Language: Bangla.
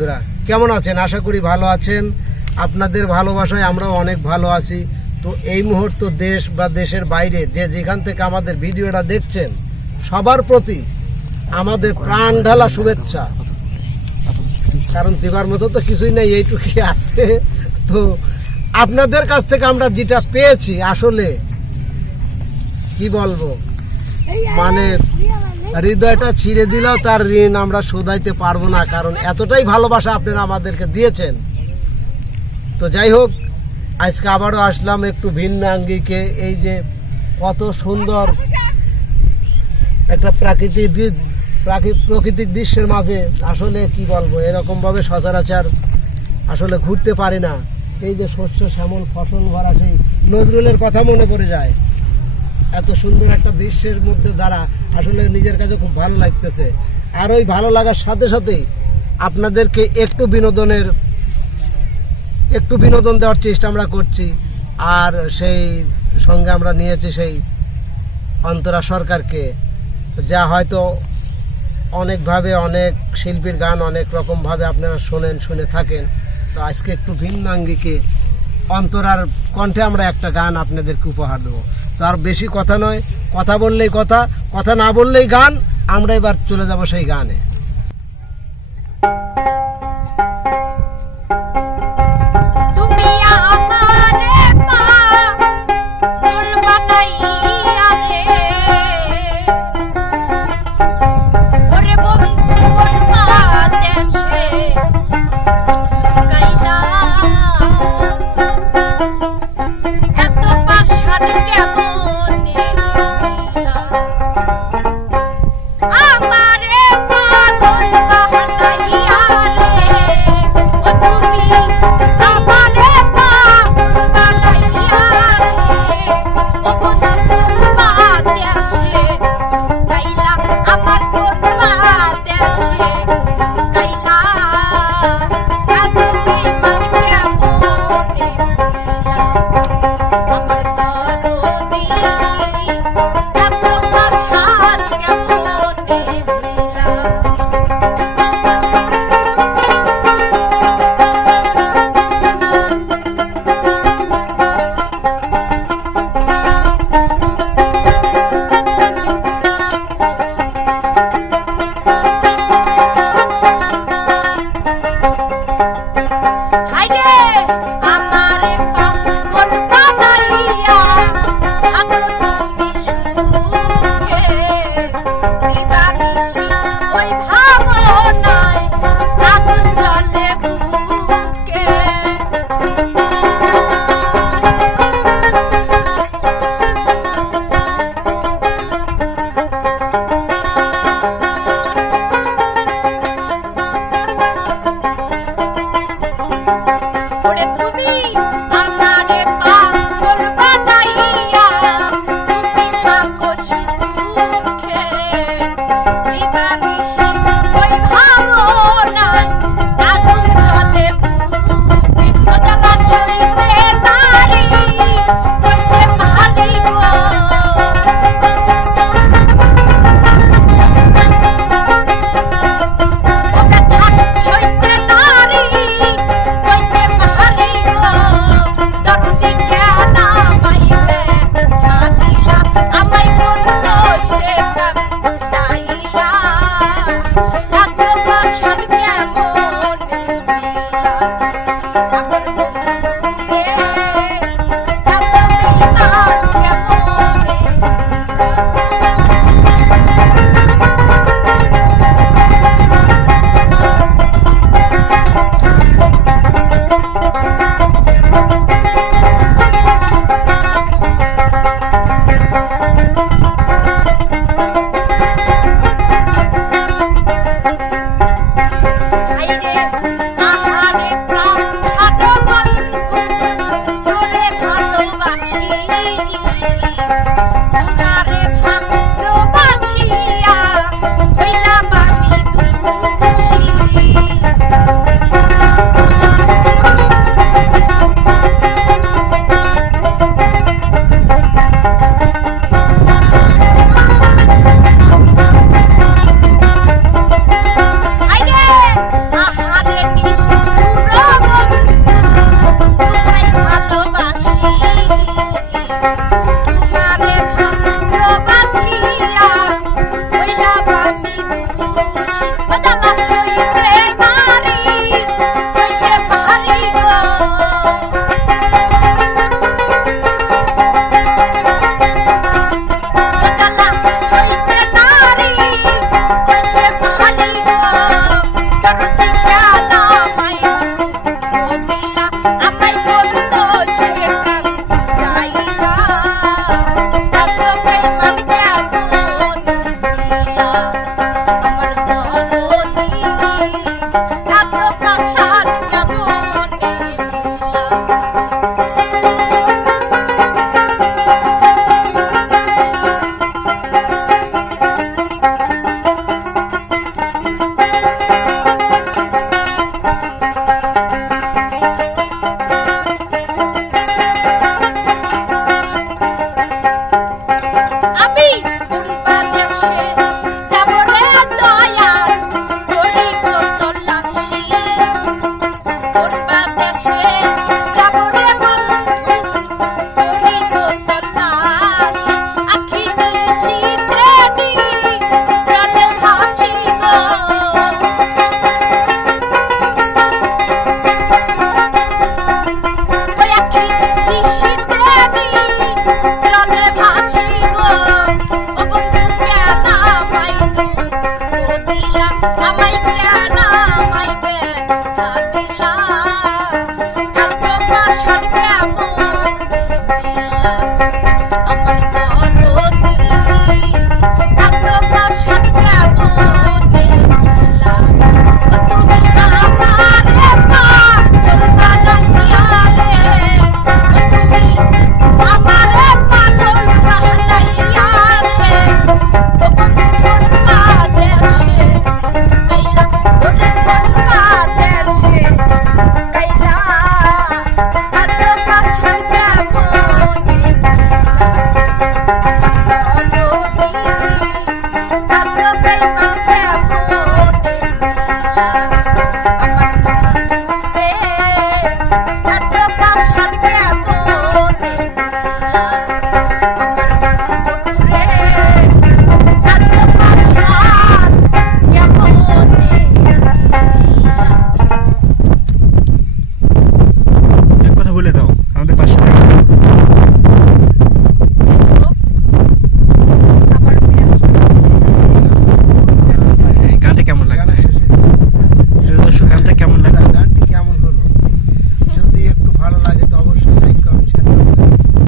বন্ধুরা কেমন আছেন আশা করি ভালো আছেন আপনাদের ভালোবাসায় আমরাও অনেক ভালো আছি তো এই মুহূর্ত দেশ বা দেশের বাইরে যে যেখান থেকে আমাদের ভিডিওটা দেখছেন সবার প্রতি আমাদের প্রাণ ঢালা শুভেচ্ছা কারণ দেবার মতো তো কিছুই নেই এইটুকুই আছে তো আপনাদের কাছ থেকে আমরা যেটা পেয়েছি আসলে কি বলব মানে হৃদয়টা ছিঁড়ে দিলেও তার ঋণ আমরা শোধাইতে পারব না, কারণ এতটাই ভালোবাসা আপনারা আমাদেরকে দিয়েছেন। তো যাই হোক, আজকে আবারও আসলাম একটু ভিন্ন আঙ্গিকে। এই যে কত সুন্দর একটা প্রাকৃতিক প্রাকৃতিক দৃশ্যের মাঝে আসলে কি বলব এরকম ভাবে সচরাচর আসলে ঘুরতে পারি না। এই যে শস্য শ্যামল ফসল ভরা সেই নজরুলের কথা মনে পড়ে যায়। এত সুন্দর একটা দৃশ্যের মধ্যে দ্বারা আসলে নিজের কাছে খুব ভালো লাগতেছে। আর ওই ভালো লাগার সাথে সাথেই আপনাদেরকে একটু বিনোদনের, একটু বিনোদন দেওয়ার চেষ্টা আমরা করছি। আর সেই সঙ্গে আমরা নিয়েছি সেই অন্তরা সরকারকে। যা হয়তো অনেকভাবে অনেক শিল্পীর গান অনেক রকমভাবে আপনারা শোনেন, শুনে থাকেন। তো আজকে একটু ভিন্ন আঙ্গিকে অন্তরার কণ্ঠে আমরা একটা গান আপনাদেরকে উপহার দেবো। তো আর বেশি কথা নয়, কথা বললেই কথা কথা না বললেই গান, আমরা এবার চলে যাব সেই গানে।